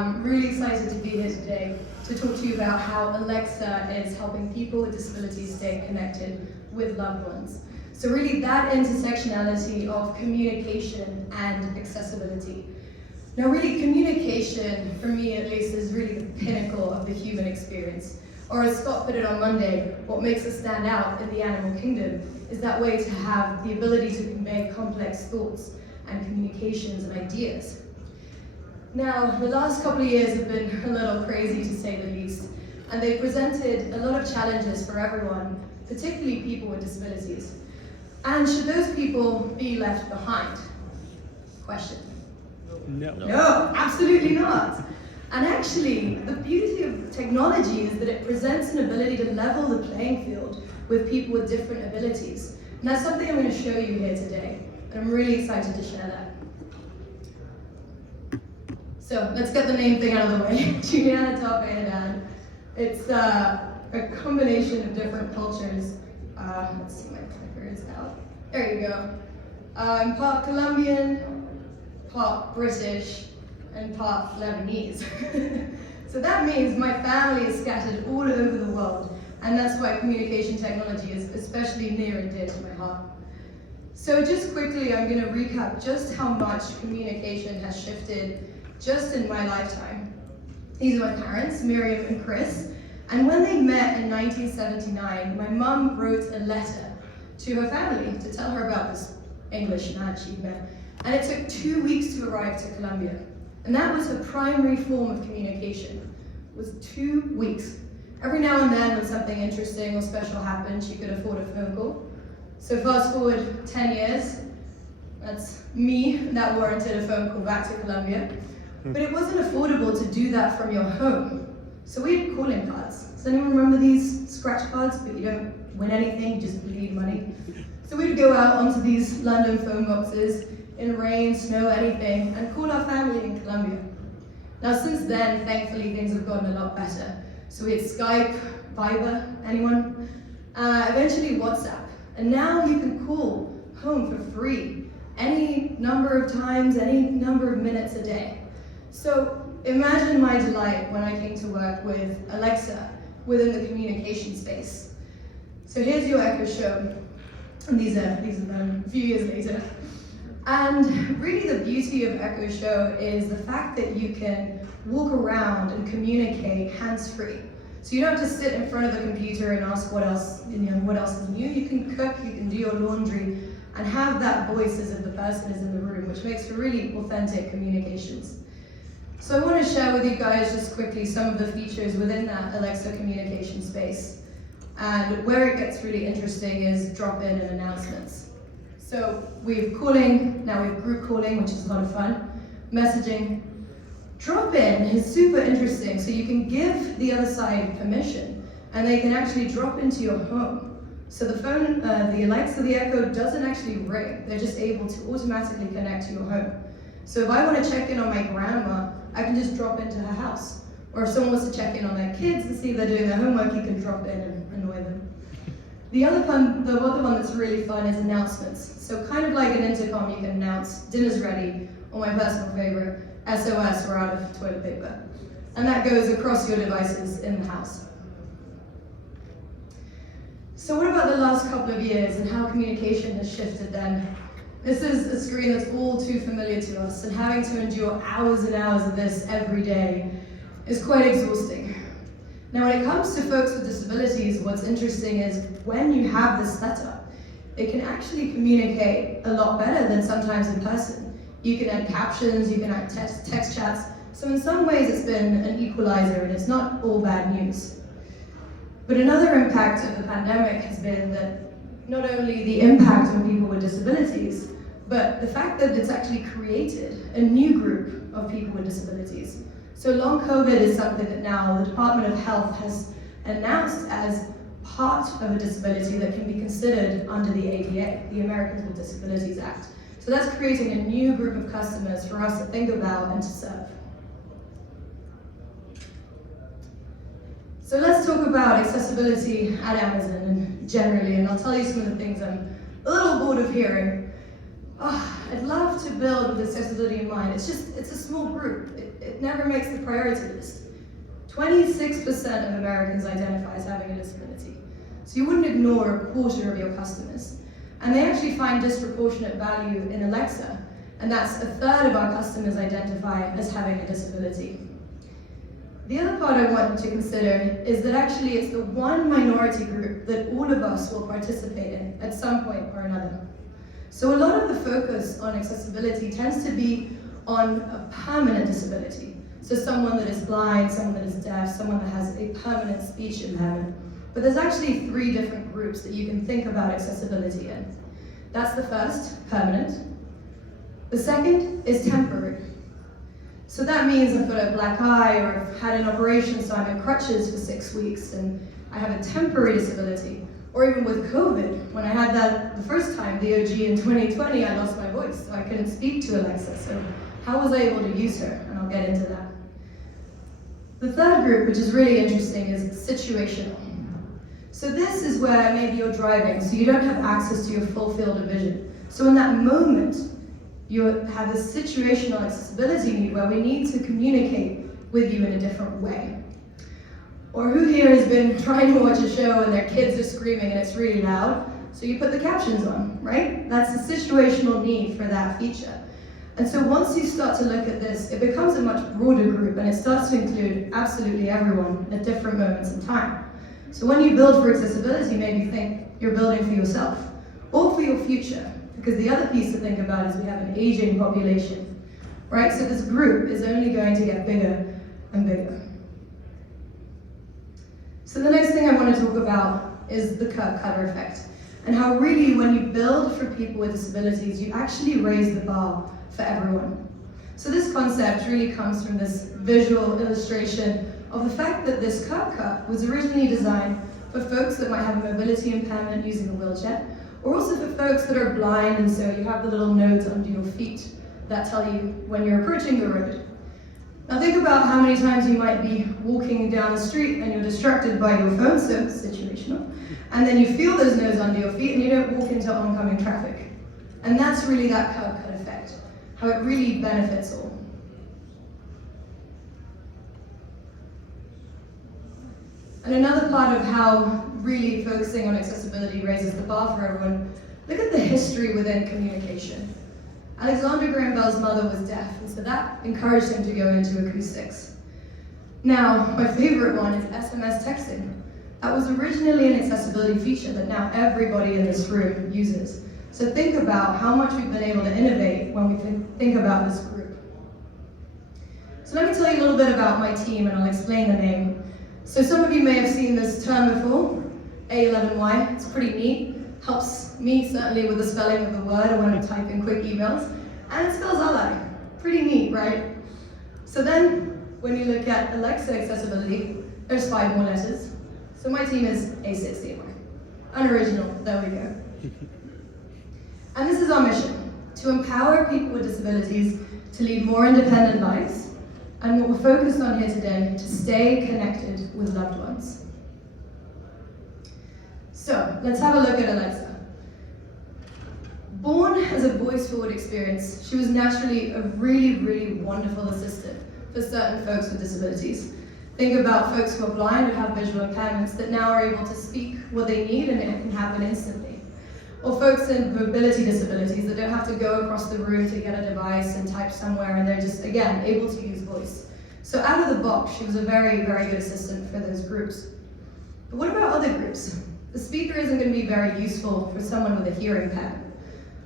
I'm really excited to be here today to talk to you about how Alexa is helping people with disabilities stay connected with loved ones. So really that intersectionality of communication and accessibility. Now really communication, for me at least, is really the pinnacle of the human experience. Or as Scott put it on Monday, what makes us stand out in the animal kingdom is that way to have the ability to convey complex thoughts and communications and ideas. Now, the last couple of years have been a little crazy to say the least, and they've presented a lot of challenges for everyone, particularly people with disabilities. And should those people be left behind? Question. No. No, absolutely not. And actually, the beauty of technology is that it presents an ability to level the playing field with people with different abilities. And that's something I'm going to show you here today, and I'm really excited to share that. So let's get the name thing out of the way. Juliana Tarpe. It's a combination of different cultures. Let's see, my clicker is out. There you go. I'm part Colombian, part British, and part Lebanese. So that means my family is scattered all over the world, and that's why communication technology is especially near and dear to my heart. So just quickly, I'm going to recap just how much communication has shifted just in my lifetime. These are my parents, Miriam and Chris, and when they met in 1979, my mum wrote a letter to her family to tell her about this English man she'd met, and it took 2 weeks to arrive to Colombia. And that was her primary form of communication, was 2 weeks. Every now and then when something interesting or special happened, she could afford a phone call. So fast forward 10 years, that's me that warranted a phone call back to Colombia. But it wasn't affordable to do that from your home. So we had calling cards. Does anyone remember these scratch cards, but you don't win anything, you just bleed money? So we'd go out onto these London phone boxes in rain, snow, anything, and call our family in Colombia. Now since then, thankfully, things have gotten a lot better. So we had Skype, Viber, anyone? Eventually WhatsApp. And now you can call home for free, any number of times, any number of minutes a day. So imagine my delight when I came to work with Alexa within the communication space. So here's your Echo Show. And these are them a few years later. And really the beauty of Echo Show is the fact that you can walk around and communicate hands-free. So you don't have to sit in front of the computer and ask what else is new. You can cook, you can do your laundry, and have that voice as if the person is in the room, which makes for really authentic communications. So I want to share with you guys just quickly some of the features within that Alexa communication space. And where it gets really interesting is drop-in and announcements. So we have calling, now we have group calling, which is a lot of fun. Messaging. Drop-in is super interesting, so you can give the other side permission, and they can actually drop into your home. So the phone, the Alexa, the Echo doesn't actually ring. They're just able to automatically connect to your home. So if I want to check in on my grandma, I can just drop into her house. Or if someone wants to check in on their kids and see if they're doing their homework, you can drop in and annoy them. The other one that's really fun is announcements. So kind of like an intercom, you can announce dinner's ready, or my personal favorite, SOS, we're out of toilet paper. And that goes across your devices in the house. So what about the last couple of years and how communication has shifted then? This is a screen that's all too familiar to us, and having to endure hours and hours of this every day is quite exhausting. Now when it comes to folks with disabilities, what's interesting is when you have this setup, it can actually communicate a lot better than sometimes in person. You can add captions, you can add text chats, so in some ways it's been an equalizer and it's not all bad news. But another impact of the pandemic has been that not only the impact on people with disabilities, but the fact that it's actually created a new group of people with disabilities. So long COVID is something that now the Department of Health has announced as part of a disability that can be considered under the ADA, the Americans with Disabilities Act. So that's creating a new group of customers for us to think about and to serve. So let's talk about accessibility at Amazon and generally, and I'll tell you some of the things I'm a little bored of hearing. I'd love to build with accessibility in mind. It's a small group. it never makes the priority list. 26% of Americans identify as having a disability. So you wouldn't ignore a quarter of your customers. And they actually find disproportionate value in Alexa, and that's a third of our customers identify as having a disability. The other part I want to consider is that actually it's the one minority group that all of us will participate in at some point or another. So a lot of the focus on accessibility tends to be on a permanent disability. So someone that is blind, someone that is deaf, someone that has a permanent speech impairment. But there's actually 3 different groups that you can think about accessibility in. That's the first, permanent. The second is temporary. So that means I've got a black eye, or I've had an operation, so I'm in crutches for 6 weeks, and I have a temporary disability. Or even with COVID, when I had that the first time, the OG in 2020, I lost my voice, so I couldn't speak to Alexa. So how was I able to use her? And I'll get into that. The third group, which is really interesting, is situational. So this is where maybe you're driving, so you don't have access to your full field of vision. So in that moment, you have a situational accessibility need where we need to communicate with you in a different way. Or who here has been trying to watch a show and their kids are screaming and it's really loud, so you put the captions on, right? That's a situational need for that feature. And so once you start to look at this, it becomes a much broader group, and it starts to include absolutely everyone at different moments in time. So when you build for accessibility, maybe think you're building for yourself or for your future, because the other piece to think about is we have an aging population, right? So this group is only going to get bigger and bigger. So the next thing I want to talk about is the curb cutter effect, and how really when you build for people with disabilities, you actually raise the bar for everyone. So this concept really comes from this visual illustration of the fact that this curb cut was originally designed for folks that might have a mobility impairment using a wheelchair, or also for folks that are blind, and so you have the little nodes under your feet that tell you when you're approaching the road. Now think about how many times you might be walking down the street and you're distracted by your phone, so situational, and then you feel those nodes under your feet and you don't walk into oncoming traffic. And that's really that curb cut effect, how it really benefits all. And another part of how really focusing on accessibility raises the bar for everyone, look at the history within communication. Alexander Graham Bell's mother was deaf, and so that encouraged him to go into acoustics. Now, my favorite one is SMS texting. That was originally an accessibility feature that now everybody in this room uses. So think about how much we've been able to innovate when we think about this group. So let me tell you a little bit about my team, and I'll explain the name. So some of you may have seen this term before, A11Y. It's pretty neat. Helps me certainly with the spelling of the word when I'm typing quick emails. And it spells ally. Pretty neat, right? So then, when you look at Alexa accessibility, there's 5 more letters. So my team is A60Y. Unoriginal, there we go. And this is our mission, to empower people with disabilities to lead more independent lives, and what we're focused on here today, to stay connected with loved ones. So, let's have a look at Alexa. Born as a voice-forward experience, she was naturally a really, really wonderful assistant for certain folks with disabilities. Think about folks who are blind or have visual impairments that now are able to speak what they need and it can happen instantly. Or folks in mobility disabilities that don't have to go across the room to get a device and type somewhere, and they're just, again, able to use voice. So out of the box, she was a very, very good assistant for those groups. But what about other groups? The speaker isn't going to be very useful for someone with a hearing impairment.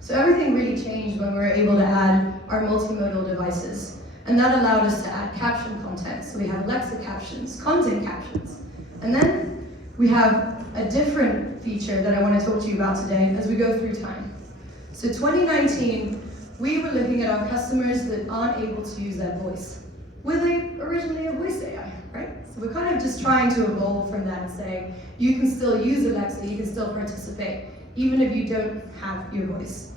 So everything really changed when we were able to add our multimodal devices. And that allowed us to add caption content. So we have Alexa captions, content captions. And then we have a different feature that I want to talk to you about today as we go through time. So 2019, we were looking at our customers that aren't able to use their voice. Were they originally a voice AI, right? So we're kind of just trying to evolve from that and say, you can still use Alexa, you can still participate, even if you don't have your voice.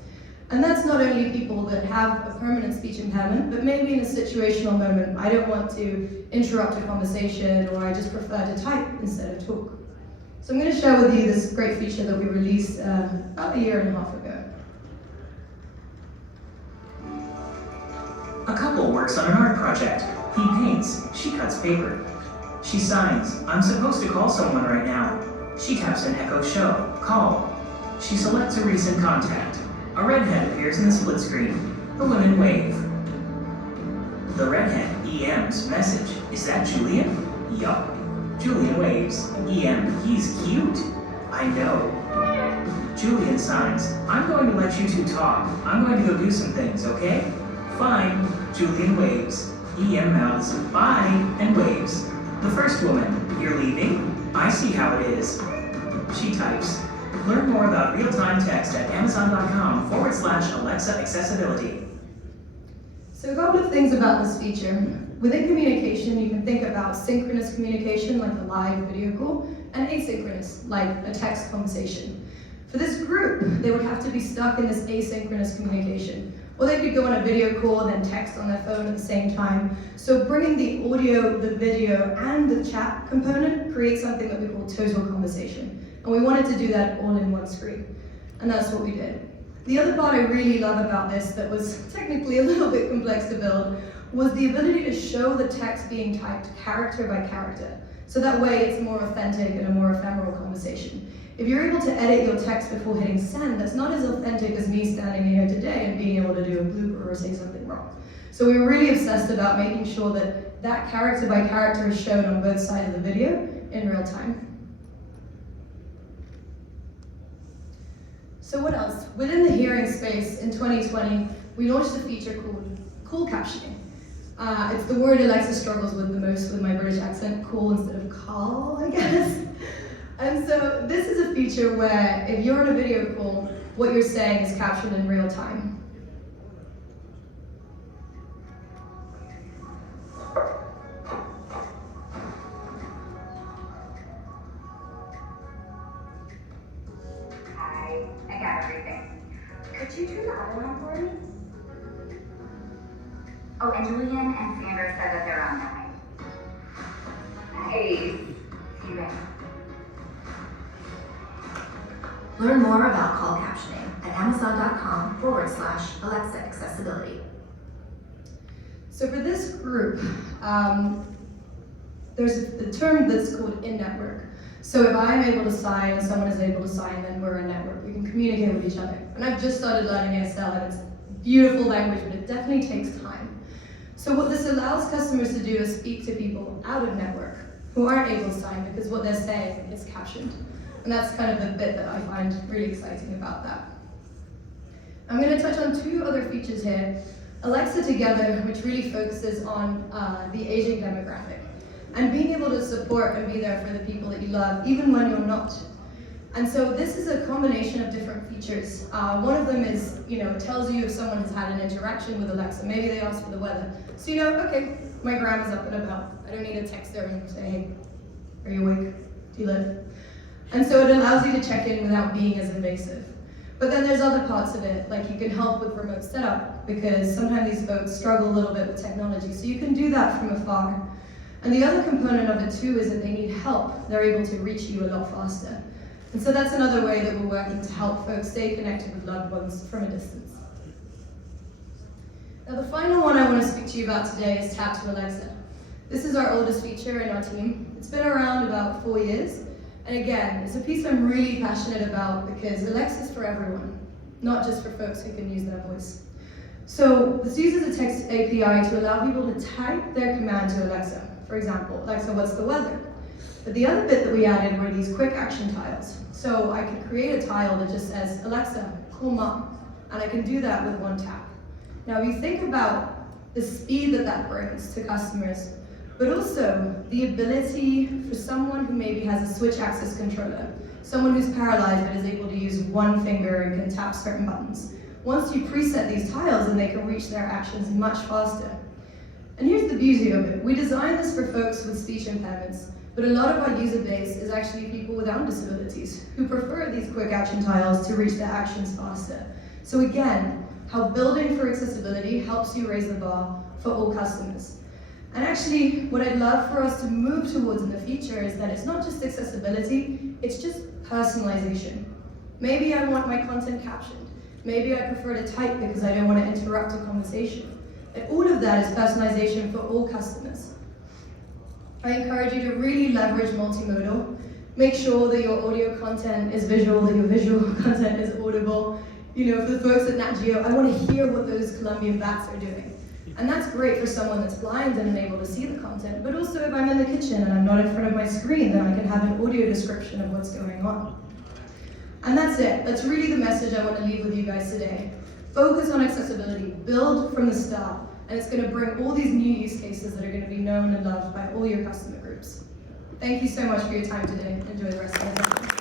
And that's not only people that have a permanent speech impairment, but maybe in a situational moment, I don't want to interrupt a conversation, or I just prefer to type instead of talk. So I'm going to share with you this great feature that we released about a year and a half ago. A couple works on an art project. He paints. She cuts paper. She signs. I'm supposed to call someone right now. She taps an echo show. Call. She selects a recent contact. A redhead appears in the split screen. The women wave. The redhead EM's message. Is that Julian? Yup. Julian waves. EM, he's cute. I know. Julian signs. I'm going to let you two talk. I'm going to go do some things, okay? Fine. Julian waves. EM mouths bye and waves. The first woman. You're leaving? I see how it is. She types. Learn more about real-time text at amazon.com/Alexa accessibility. So a couple of things about this feature. Within communication, you can think about synchronous communication, like a live video call, and asynchronous, like a text conversation. For this group, they would have to be stuck in this asynchronous communication. Or they could go on a video call and then text on their phone at the same time. So bringing the audio, the video, and the chat component creates something that we call total conversation. And we wanted to do that all in one screen. And that's what we did. The other part I really love about this that was technically a little bit complex to build was the ability to show the text being typed character by character. So that way it's more authentic and a more ephemeral conversation. If you're able to edit your text before hitting send, that's not as authentic as me standing here today and being able to do a blooper or say something wrong. So we were really obsessed about making sure that that character by character is shown on both sides of the video in real time. So what else? Within the hearing space in 2020, we launched a feature called cool captioning. It's the word Alexa struggles with the most with my British accent, cool instead of call, I guess. And so this is a feature where if you're on a video call, what you're saying is captioned in real time. Hi, I got everything. Could you turn the oven on for me? Oh, and Julian and Sandra said that they're on their way. Nice. See you later. Learn more about call captioning at amazon.com/Alexa accessibility. So for this group, there's a term that's called in-network. So if I'm able to sign and someone is able to sign, then we're a network. We can communicate with each other. And I've just started learning ASL, and it's beautiful language, but it definitely takes time. So what this allows customers to do is speak to people out of network who aren't able to sign because what they're saying is captioned. And that's kind of the bit that I find really exciting about that. I'm going to touch on two other features here. Alexa Together, which really focuses on the aging demographic, and being able to support and be there for the people that you love, even when you're not. And so this is a combination of different features. One of them is, it tells you if someone has had an interaction with Alexa. Maybe they asked for the weather. So okay, my grandma's up and about. I don't need to text her and say, hey, are you awake? Do you live? And so it allows you to check in without being as invasive. But then there's other parts of it, like you can help with remote setup, because sometimes these folks struggle a little bit with technology. So you can do that from afar. And the other component of it too is that they need help. They're able to reach you a lot faster. And so that's another way that we're working to help folks stay connected with loved ones from a distance. Now the final one I want to speak to you about today is Tap to Alexa. This is our oldest feature in our team. It's been around about 4 years. And again, it's a piece I'm really passionate about because Alexa's for everyone, not just for folks who can use their voice. So this uses a text API to allow people to type their command to Alexa. For example, Alexa, what's the weather? But the other bit that we added were these quick action tiles. So I could create a tile that just says, Alexa, call mom. And I can do that with one tap. Now, if you think about the speed that brings to customers, but also the ability for someone who maybe has a switch access controller, someone who's paralyzed but is able to use one finger and can tap certain buttons. Once you preset these tiles, then they can reach their actions much faster. And here's the beauty of it. We designed this for folks with speech impairments, but a lot of our user base is actually people without disabilities who prefer these quick action tiles to reach their actions faster. So again, how building for accessibility helps you raise the bar for all customers. And actually, what I'd love for us to move towards in the future is that it's not just accessibility, it's just personalization. Maybe I want my content captioned. Maybe I prefer to type because I don't want to interrupt a conversation. And all of that is personalization for all customers. I encourage you to really leverage multimodal. Make sure that your audio content is visual, that your visual content is audible. You know, for the folks at Nat Geo, I want to hear what those Colombian bats are doing. And that's great for someone that's blind and unable to see the content, but also if I'm in the kitchen and I'm not in front of my screen, then I can have an audio description of what's going on. And that's it. That's really the message I want to leave with you guys today. Focus on accessibility, build from the start, and it's going to bring all these new use cases that are going to be known and loved by all your customer groups. Thank you so much for your time today. Enjoy the rest of the day.